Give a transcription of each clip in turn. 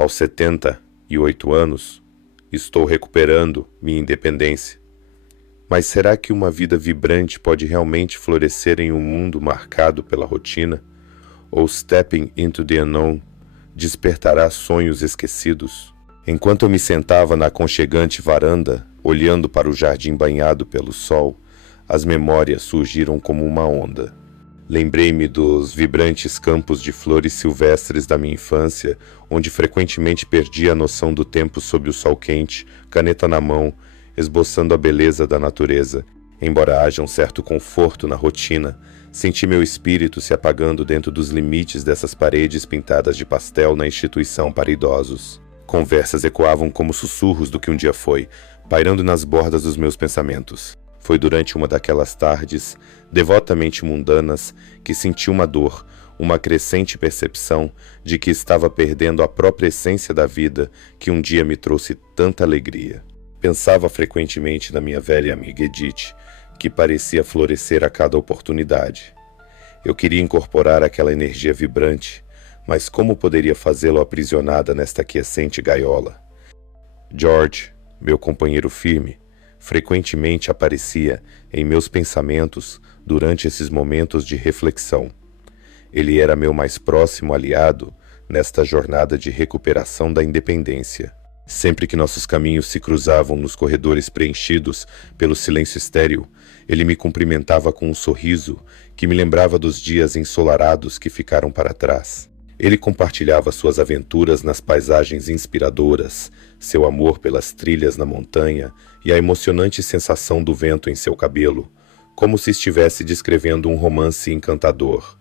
Aos 78 anos, estou recuperando minha independência. Mas será que uma vida vibrante pode realmente florescer em um mundo marcado pela rotina? Ou Stepping into the Unknown despertará sonhos esquecidos? Enquanto eu me sentava na aconchegante varanda, olhando para o jardim banhado pelo sol, as memórias surgiram como uma onda. Lembrei-me dos vibrantes campos de flores silvestres da minha infância, onde frequentemente perdia a noção do tempo sob o sol quente, caneta na mão, esboçando a beleza da natureza. Embora haja um certo conforto na rotina, senti meu espírito se apagando dentro dos limites dessas paredes pintadas de pastel na instituição para idosos. Conversas ecoavam como sussurros do que um dia foi, pairando nas bordas dos meus pensamentos. Foi durante uma daquelas tardes, devotamente mundanas, que senti uma dor, uma crescente percepção de que estava perdendo a própria essência da vida que um dia me trouxe tanta alegria. Pensava frequentemente na minha velha amiga Edith, que parecia florescer a cada oportunidade. Eu queria incorporar aquela energia vibrante, mas como poderia fazê-lo aprisionada nesta quiescente gaiola? George, meu companheiro firme, frequentemente aparecia em meus pensamentos durante esses momentos de reflexão. Ele era meu mais próximo aliado nesta jornada de recuperação da independência. Sempre que nossos caminhos se cruzavam nos corredores preenchidos pelo silêncio estéril, ele me cumprimentava com um sorriso que me lembrava dos dias ensolarados que ficaram para trás. Ele compartilhava suas aventuras nas paisagens inspiradoras, seu amor pelas trilhas na montanha e a emocionante sensação do vento em seu cabelo, como se estivesse descrevendo um romance encantador.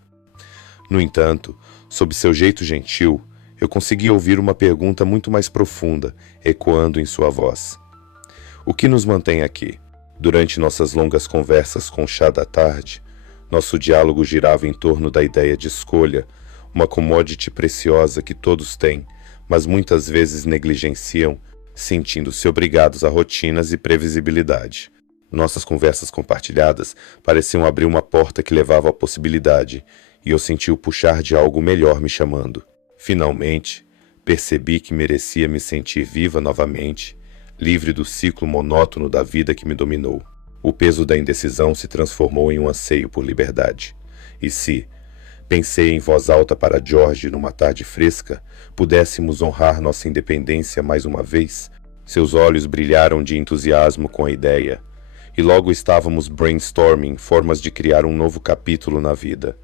No entanto, sob seu jeito gentil, eu conseguia ouvir uma pergunta muito mais profunda, ecoando em sua voz. O que nos mantém aqui? Durante nossas longas conversas com o chá da tarde, nosso diálogo girava em torno da ideia de escolha, uma commodity preciosa que todos têm, mas muitas vezes negligenciam, sentindo-se obrigados a rotinas e previsibilidade. Nossas conversas compartilhadas pareciam abrir uma porta que levava à possibilidade, e eu senti o puxar de algo melhor me chamando. Finalmente, percebi que merecia me sentir viva novamente, livre do ciclo monótono da vida que me dominou. O peso da indecisão se transformou em um anseio por liberdade. E se, pensei em voz alta para George numa tarde fresca, pudéssemos honrar nossa independência mais uma vez? Seus olhos brilharam de entusiasmo com a ideia, e logo estávamos brainstorming formas de criar um novo capítulo na vida,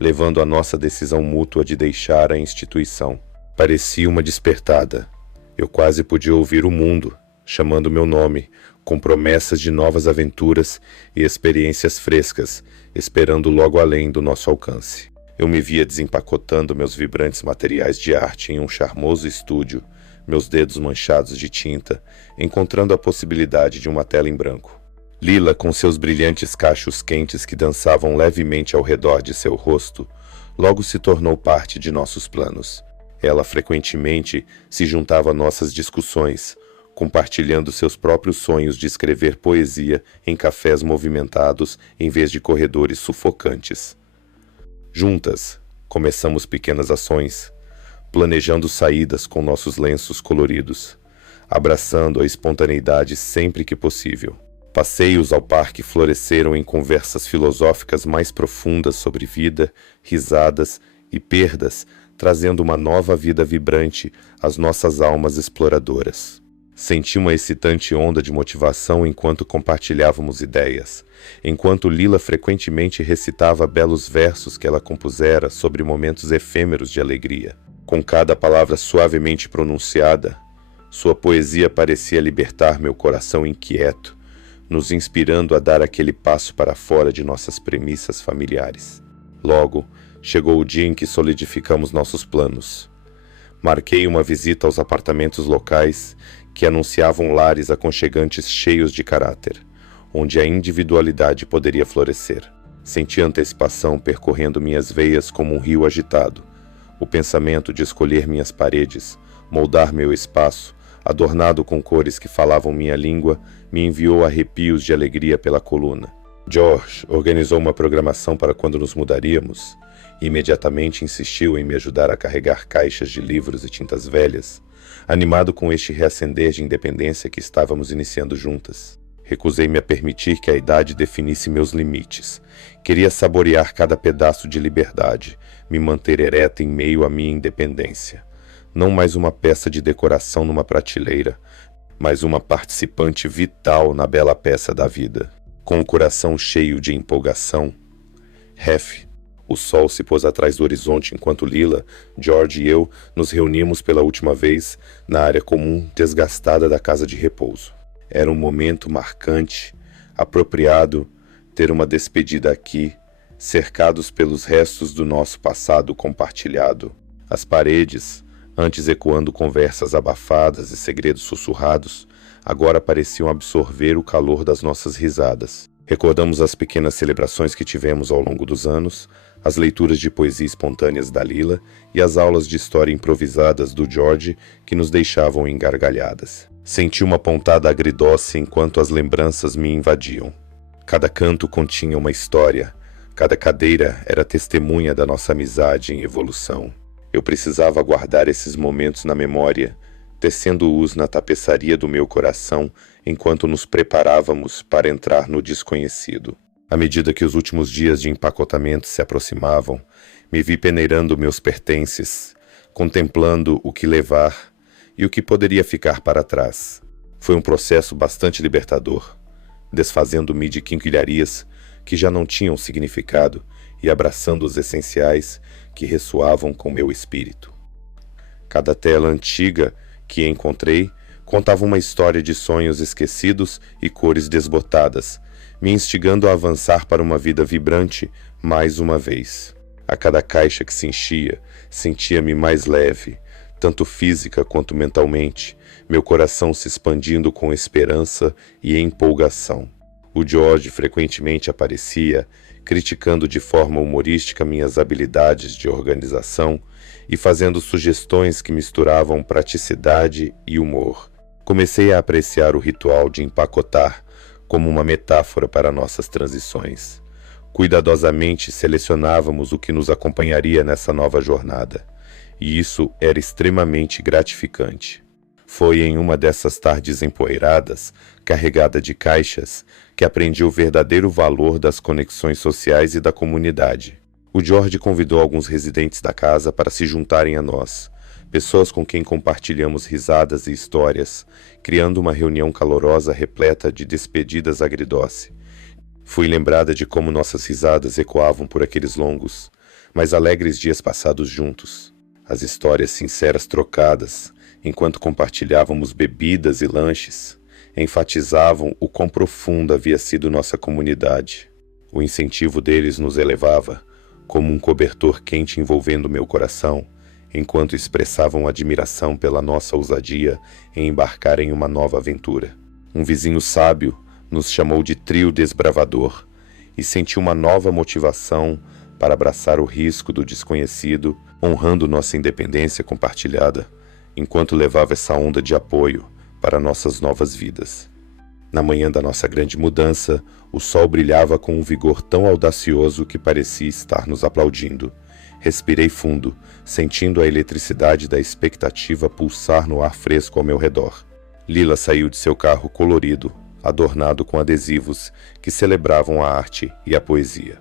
levando a nossa decisão mútua de deixar a instituição. Parecia uma despertada. Eu quase podia ouvir o mundo, chamando meu nome, com promessas de novas aventuras e experiências frescas, esperando logo além do nosso alcance. Eu me via desempacotando meus vibrantes materiais de arte em um charmoso estúdio, meus dedos manchados de tinta, encontrando a possibilidade de uma tela em branco. Lila, com seus brilhantes cachos quentes que dançavam levemente ao redor de seu rosto, logo se tornou parte de nossos planos. Ela frequentemente se juntava a nossas discussões, compartilhando seus próprios sonhos de escrever poesia em cafés movimentados em vez de corredores sufocantes. Juntas, começamos pequenas ações, planejando saídas com nossos lenços coloridos, abraçando a espontaneidade sempre que possível. Passeios ao parque floresceram em conversas filosóficas mais profundas sobre vida, risadas e perdas, trazendo uma nova vida vibrante às nossas almas exploradoras. Senti uma excitante onda de motivação enquanto compartilhávamos ideias, enquanto Lila frequentemente recitava belos versos que ela compusera sobre momentos efêmeros de alegria. Com cada palavra suavemente pronunciada, sua poesia parecia libertar meu coração inquieto, nos inspirando a dar aquele passo para fora de nossas premissas familiares. Logo, chegou o dia em que solidificamos nossos planos. Marquei uma visita aos apartamentos locais que anunciavam lares aconchegantes cheios de caráter, onde a individualidade poderia florescer. Senti a antecipação percorrendo minhas veias como um rio agitado. O pensamento de escolher minhas paredes, moldar meu espaço, adornado com cores que falavam minha língua, me enviou arrepios de alegria pela coluna. George organizou uma programação para quando nos mudaríamos e imediatamente insistiu em me ajudar a carregar caixas de livros e tintas velhas, animado com este reacender de independência que estávamos iniciando juntas. Recusei-me a permitir que a idade definisse meus limites. Queria saborear cada pedaço de liberdade, me manter ereta em meio à minha independência. Não mais uma peça de decoração numa prateleira, mas uma participante vital na bela peça da vida. Com o coração cheio de empolgação, o sol se pôs atrás do horizonte enquanto Lila, George e eu nos reunimos pela última vez na área comum desgastada da casa de repouso. Era um momento marcante, apropriado, ter uma despedida aqui, cercados pelos restos do nosso passado compartilhado. As paredes, antes ecoando conversas abafadas e segredos sussurrados, agora pareciam absorver o calor das nossas risadas. Recordamos as pequenas celebrações que tivemos ao longo dos anos, as leituras de poesia espontâneas da Lila e as aulas de história improvisadas do George que nos deixavam em gargalhadas. Senti uma pontada agridoce enquanto as lembranças me invadiam. Cada canto continha uma história, cada cadeira era testemunha da nossa amizade em evolução. Eu precisava guardar esses momentos na memória, tecendo-os na tapeçaria do meu coração enquanto nos preparávamos para entrar no desconhecido. À medida que os últimos dias de empacotamento se aproximavam, me vi peneirando meus pertences, contemplando o que levar e o que poderia ficar para trás. Foi um processo bastante libertador, desfazendo-me de quinquilharias que já não tinham significado e abraçando os essenciais que ressoavam com meu espírito. Cada tela antiga que encontrei contava uma história de sonhos esquecidos e cores desbotadas, me instigando a avançar para uma vida vibrante mais uma vez. A cada caixa que se enchia, sentia-me mais leve, tanto física quanto mentalmente, meu coração se expandindo com esperança e empolgação. O George frequentemente aparecia, criticando de forma humorística minhas habilidades de organização e fazendo sugestões que misturavam praticidade e humor. Comecei a apreciar o ritual de empacotar como uma metáfora para nossas transições. Cuidadosamente selecionávamos o que nos acompanharia nessa nova jornada, e isso era extremamente gratificante. Foi em uma dessas tardes empoeiradas, carregada de caixas, que aprendi o verdadeiro valor das conexões sociais e da comunidade. O George convidou alguns residentes da casa para se juntarem a nós, pessoas com quem compartilhamos risadas e histórias, criando uma reunião calorosa repleta de despedidas agridoce. Fui lembrada de como nossas risadas ecoavam por aqueles longos, mas alegres dias passados juntos. As histórias sinceras trocadas, enquanto compartilhávamos bebidas e lanches, enfatizavam o quão profunda havia sido nossa comunidade. O incentivo deles nos elevava, como um cobertor quente envolvendo meu coração, enquanto expressavam admiração pela nossa ousadia em embarcar em uma nova aventura. Um vizinho sábio nos chamou de trio desbravador e senti uma nova motivação para abraçar o risco do desconhecido, honrando nossa independência compartilhada, enquanto levava essa onda de apoio para nossas novas vidas. Na manhã da nossa grande mudança, o sol brilhava com um vigor tão audacioso que parecia estar nos aplaudindo. Respirei fundo, sentindo a eletricidade da expectativa pulsar no ar fresco ao meu redor. Lila saiu de seu carro colorido, adornado com adesivos que celebravam a arte e a poesia.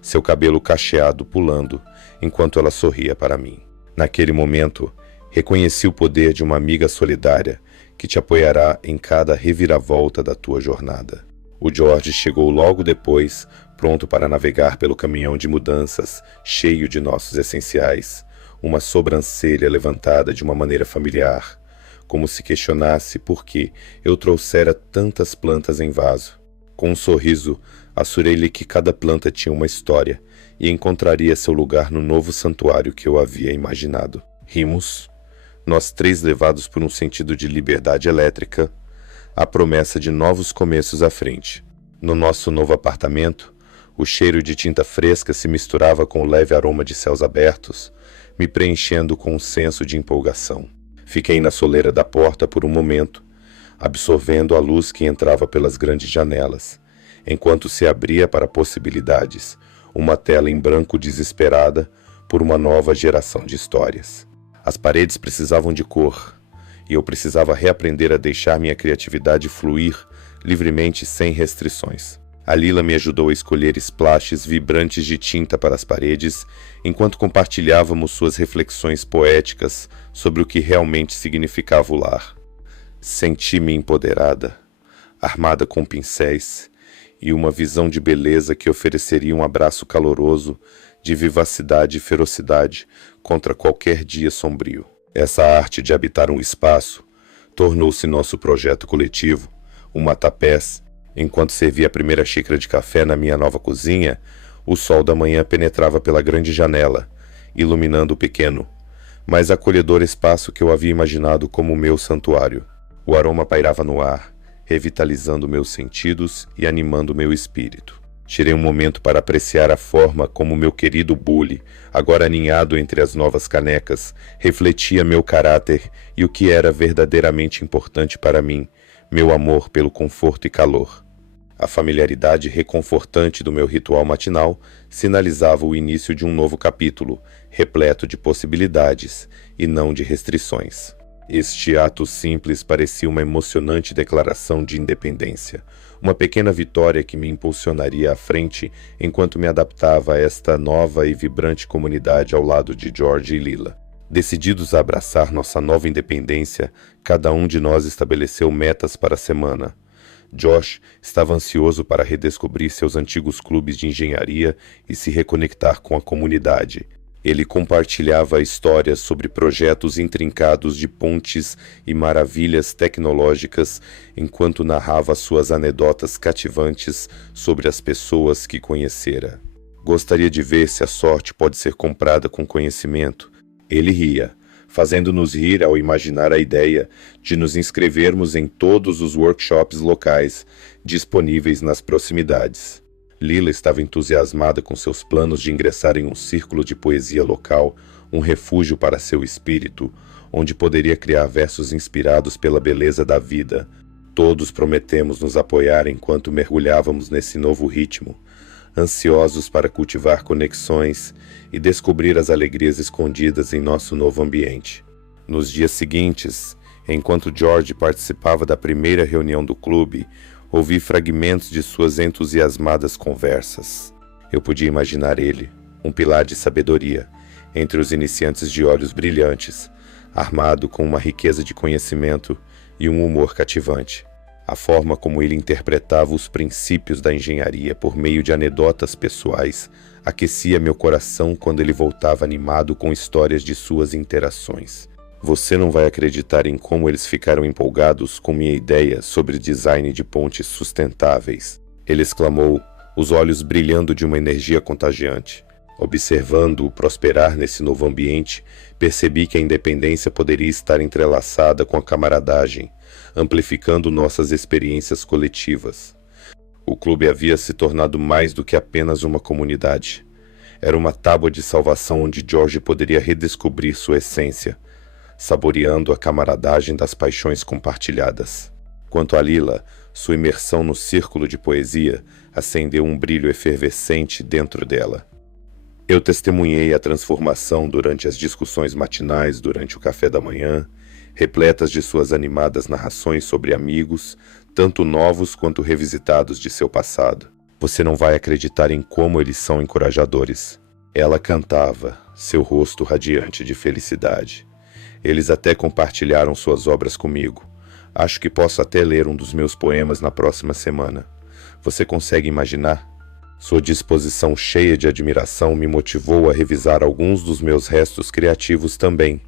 Seu cabelo cacheado pulando, enquanto ela sorria para mim. Naquele momento, reconheci o poder de uma amiga solidária que te apoiará em cada reviravolta da tua jornada. O George chegou logo depois, pronto para navegar pelo caminhão de mudanças, cheio de nossos essenciais, uma sobrancelha levantada de uma maneira familiar, como se questionasse por que eu trouxera tantas plantas em vaso. Com um sorriso, assurei-lhe que cada planta tinha uma história e encontraria seu lugar no novo santuário que eu havia imaginado. Rimos, nós três levados por um sentido de liberdade elétrica, a promessa de novos começos à frente. No nosso novo apartamento, o cheiro de tinta fresca se misturava com o leve aroma de céus abertos, me preenchendo com um senso de empolgação. Fiquei na soleira da porta por um momento, absorvendo a luz que entrava pelas grandes janelas, enquanto se abria para possibilidades, uma tela em branco desesperada por uma nova geração de histórias. As paredes precisavam de cor, e eu precisava reaprender a deixar minha criatividade fluir livremente sem restrições. A Lila me ajudou a escolher splashes vibrantes de tinta para as paredes, enquanto compartilhávamos suas reflexões poéticas sobre o que realmente significava o lar. Senti-me empoderada, armada com pincéis e uma visão de beleza que ofereceria um abraço caloroso, de vivacidade e ferocidade contra qualquer dia sombrio. Essa arte de habitar um espaço tornou-se nosso projeto coletivo, um matapés. Enquanto servia a primeira xícara de café na minha nova cozinha, o sol da manhã penetrava pela grande janela, iluminando o pequeno, mas acolhedor espaço que eu havia imaginado como meu santuário. O aroma pairava no ar, revitalizando meus sentidos e animando meu espírito. Tirei um momento para apreciar a forma como meu querido Bully, agora aninhado entre as novas canecas, refletia meu caráter e o que era verdadeiramente importante para mim, meu amor pelo conforto e calor. A familiaridade reconfortante do meu ritual matinal sinalizava o início de um novo capítulo, repleto de possibilidades e não de restrições. Este ato simples parecia uma emocionante declaração de independência, uma pequena vitória que me impulsionaria à frente enquanto me adaptava a esta nova e vibrante comunidade ao lado de George e Lila. Decididos a abraçar nossa nova independência, cada um de nós estabeleceu metas para a semana. Josh estava ansioso para redescobrir seus antigos clubes de engenharia e se reconectar com a comunidade. Ele compartilhava histórias sobre projetos intrincados de pontes e maravilhas tecnológicas, enquanto narrava suas anedotas cativantes sobre as pessoas que conhecera. Gostaria de ver se a sorte pode ser comprada com conhecimento. Ele ria, fazendo-nos rir ao imaginar a ideia de nos inscrevermos em todos os workshops locais disponíveis nas proximidades. Lila estava entusiasmada com seus planos de ingressar em um círculo de poesia local, um refúgio para seu espírito, onde poderia criar versos inspirados pela beleza da vida. Todos prometemos nos apoiar enquanto mergulhávamos nesse novo ritmo, ansiosos para cultivar conexões e descobrir as alegrias escondidas em nosso novo ambiente. Nos dias seguintes, enquanto George participava da primeira reunião do clube, ouvi fragmentos de suas entusiasmadas conversas. Eu podia imaginar ele, um pilar de sabedoria, entre os iniciantes de olhos brilhantes, armado com uma riqueza de conhecimento e um humor cativante. A forma como ele interpretava os princípios da engenharia por meio de anedotas pessoais aquecia meu coração quando ele voltava animado com histórias de suas interações. Você não vai acreditar em como eles ficaram empolgados com minha ideia sobre design de pontes sustentáveis. Ele exclamou, os olhos brilhando de uma energia contagiante. Observando-o prosperar nesse novo ambiente, percebi que a independência poderia estar entrelaçada com a camaradagem, amplificando nossas experiências coletivas. O clube havia se tornado mais do que apenas uma comunidade. Era uma tábua de salvação onde George poderia redescobrir sua essência, saboreando a camaradagem das paixões compartilhadas. Quanto a Lila, sua imersão no círculo de poesia acendeu um brilho efervescente dentro dela. Eu testemunhei a transformação durante as discussões matinais durante o café da manhã, repletas de suas animadas narrações sobre amigos, tanto novos quanto revisitados de seu passado. Você não vai acreditar em como eles são encorajadores. Ela cantava, seu rosto radiante de felicidade. Eles até compartilharam suas obras comigo. Acho que posso até ler um dos meus poemas na próxima semana. Você consegue imaginar? Sua disposição cheia de admiração me motivou a revisar alguns dos meus restos criativos também,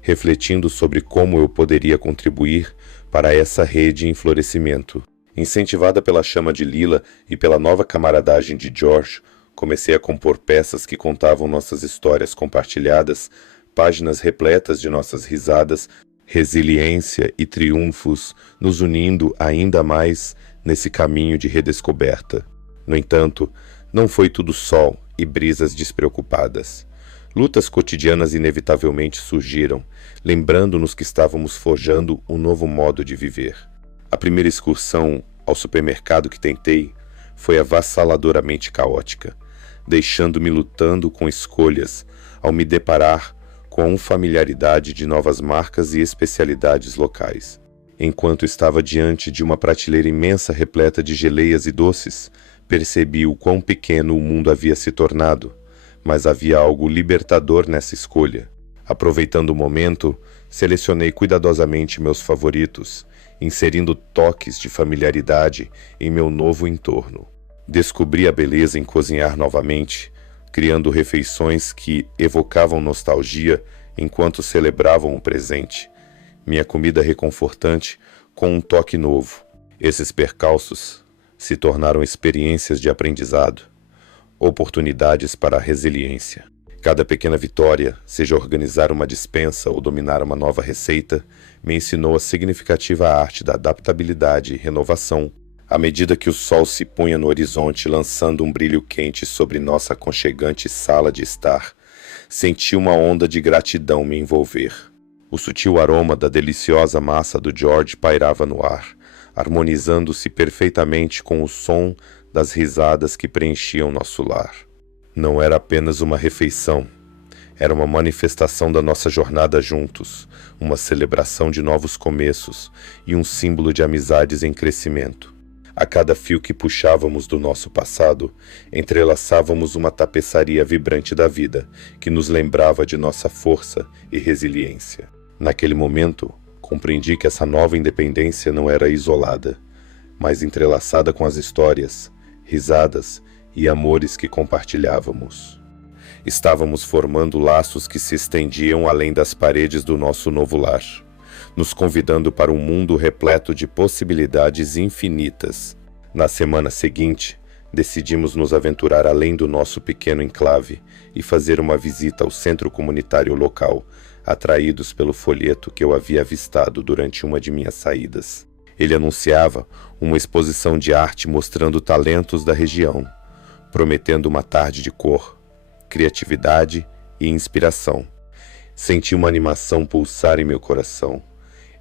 refletindo sobre como eu poderia contribuir para essa rede em florescimento. Incentivada pela chama de Lila e pela nova camaradagem de George, comecei a compor peças que contavam nossas histórias compartilhadas, páginas repletas de nossas risadas, resiliência e triunfos, nos unindo ainda mais nesse caminho de redescoberta. No entanto, não foi tudo sol e brisas despreocupadas. Lutas cotidianas inevitavelmente surgiram, lembrando-nos que estávamos forjando um novo modo de viver. A primeira excursão ao supermercado que tentei foi avassaladoramente caótica, deixando-me lutando com escolhas ao me deparar com a unfamiliaridade de novas marcas e especialidades locais. Enquanto estava diante de uma prateleira imensa repleta de geleias e doces, percebi o quão pequeno o mundo havia se tornado, mas havia algo libertador nessa escolha. Aproveitando o momento, selecionei cuidadosamente meus favoritos, inserindo toques de familiaridade em meu novo entorno. Descobri a beleza em cozinhar novamente, criando refeições que evocavam nostalgia enquanto celebravam o presente. Minha comida reconfortante com um toque novo. Esses percalços se tornaram experiências de aprendizado, oportunidades para a resiliência. Cada pequena vitória, seja organizar uma despensa ou dominar uma nova receita, me ensinou a significativa arte da adaptabilidade e renovação, à medida que o sol se punha no horizonte, lançando um brilho quente sobre nossa aconchegante sala de estar. Senti uma onda de gratidão me envolver. O sutil aroma da deliciosa massa do George pairava no ar, harmonizando-se perfeitamente com o som das risadas que preenchiam nosso lar. Não era apenas uma refeição, era uma manifestação da nossa jornada juntos, uma celebração de novos começos e um símbolo de amizades em crescimento. A cada fio que puxávamos do nosso passado, entrelaçávamos uma tapeçaria vibrante da vida, que nos lembrava de nossa força e resiliência. Naquele momento, compreendi que essa nova independência não era isolada, mas entrelaçada com as histórias, risadas e amores que compartilhávamos. Estávamos formando laços que se estendiam além das paredes do nosso novo lar, nos convidando para um mundo repleto de possibilidades infinitas. Na semana seguinte, decidimos nos aventurar além do nosso pequeno enclave e fazer uma visita ao centro comunitário local, atraídos pelo folheto que eu havia avistado durante uma de minhas saídas. Ele anunciava uma exposição de arte mostrando talentos da região, prometendo uma tarde de cor, criatividade e inspiração. Senti uma animação pulsar em meu coração.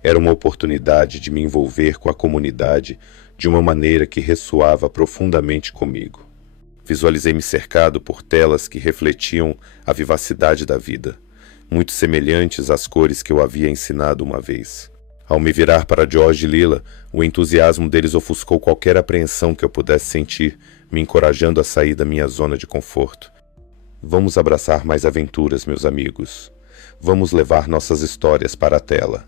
Era uma oportunidade de me envolver com a comunidade de uma maneira que ressoava profundamente comigo. Visualizei-me cercado por telas que refletiam a vivacidade da vida, muito semelhantes às cores que eu havia ensinado uma vez. Ao me virar para George e Lila, o entusiasmo deles ofuscou qualquer apreensão que eu pudesse sentir, me encorajando a sair da minha zona de conforto. Vamos abraçar mais aventuras, meus amigos. Vamos levar nossas histórias para a tela.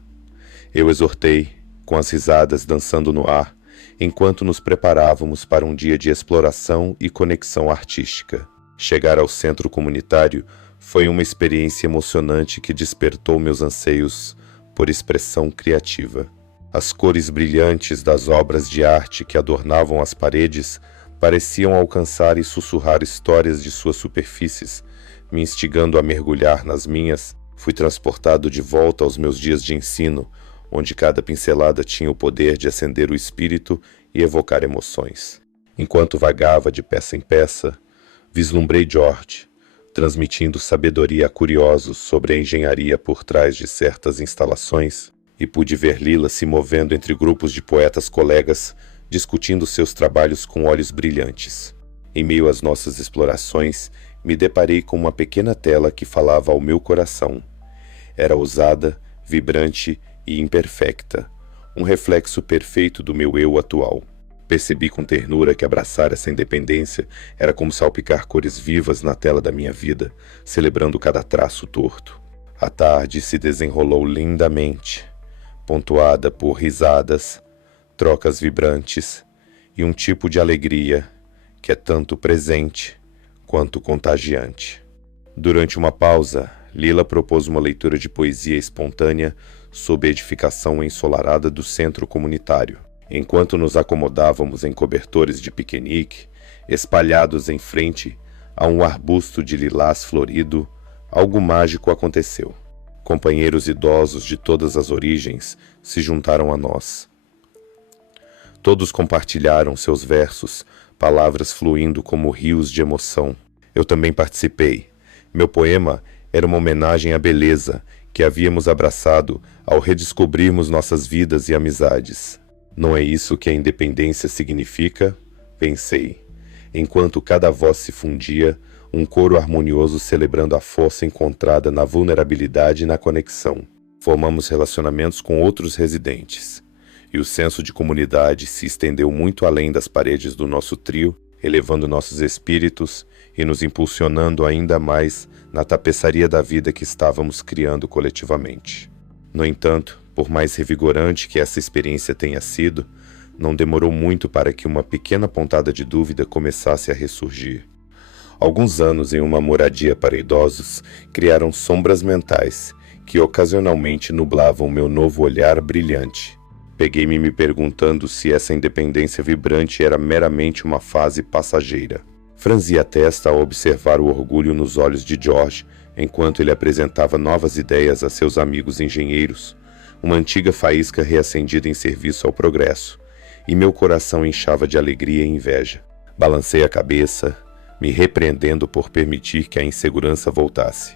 Eu exortei, com as risadas dançando no ar, enquanto nos preparávamos para um dia de exploração e conexão artística. Chegar ao centro comunitário foi uma experiência emocionante que despertou meus anseios por expressão criativa. As cores brilhantes das obras de arte que adornavam as paredes pareciam alcançar e sussurrar histórias de suas superfícies, me instigando a mergulhar nas minhas. Fui transportado de volta aos meus dias de ensino, onde cada pincelada tinha o poder de acender o espírito e evocar emoções. Enquanto vagava de peça em peça, vislumbrei George, transmitindo sabedoria a curiosos sobre a engenharia por trás de certas instalações, e pude ver Lila se movendo entre grupos de poetas colegas, discutindo seus trabalhos com olhos brilhantes. Em meio às nossas explorações, me deparei com uma pequena tela que falava ao meu coração. Era ousada, vibrante e imperfecta, um reflexo perfeito do meu eu atual. Percebi com ternura que abraçar essa independência era como salpicar cores vivas na tela da minha vida, celebrando cada traço torto. A tarde se desenrolou lindamente, pontuada por risadas, trocas vibrantes e um tipo de alegria que é tanto presente quanto contagiante. Durante uma pausa, Lila propôs uma leitura de poesia espontânea sob a edificação ensolarada do centro comunitário. Enquanto nos acomodávamos em cobertores de piquenique, espalhados em frente a um arbusto de lilás florido, algo mágico aconteceu. Companheiros idosos de todas as origens se juntaram a nós. Todos compartilharam seus versos, palavras fluindo como rios de emoção. Eu também participei. Meu poema era uma homenagem à beleza que havíamos abraçado ao redescobrirmos nossas vidas e amizades. Não é isso que a independência significa? pensei, enquanto cada voz se fundia, um coro harmonioso celebrando a força encontrada na vulnerabilidade e na conexão. Formamos relacionamentos com outros residentes, e o senso de comunidade se estendeu muito além das paredes do nosso trio, elevando nossos espíritos e nos impulsionando ainda mais na tapeçaria da vida que estávamos criando coletivamente. No entanto, por mais revigorante que essa experiência tenha sido, não demorou muito para que uma pequena pontada de dúvida começasse a ressurgir. Alguns anos em uma moradia para idosos criaram sombras mentais que ocasionalmente nublavam meu novo olhar brilhante. Peguei-me me perguntando se essa independência vibrante era meramente uma fase passageira. Franzi a testa ao observar o orgulho nos olhos de George enquanto ele apresentava novas ideias a seus amigos engenheiros, uma antiga faísca reacendida em serviço ao progresso, e meu coração inchava de alegria e inveja. Balancei a cabeça, me repreendendo por permitir que a insegurança voltasse.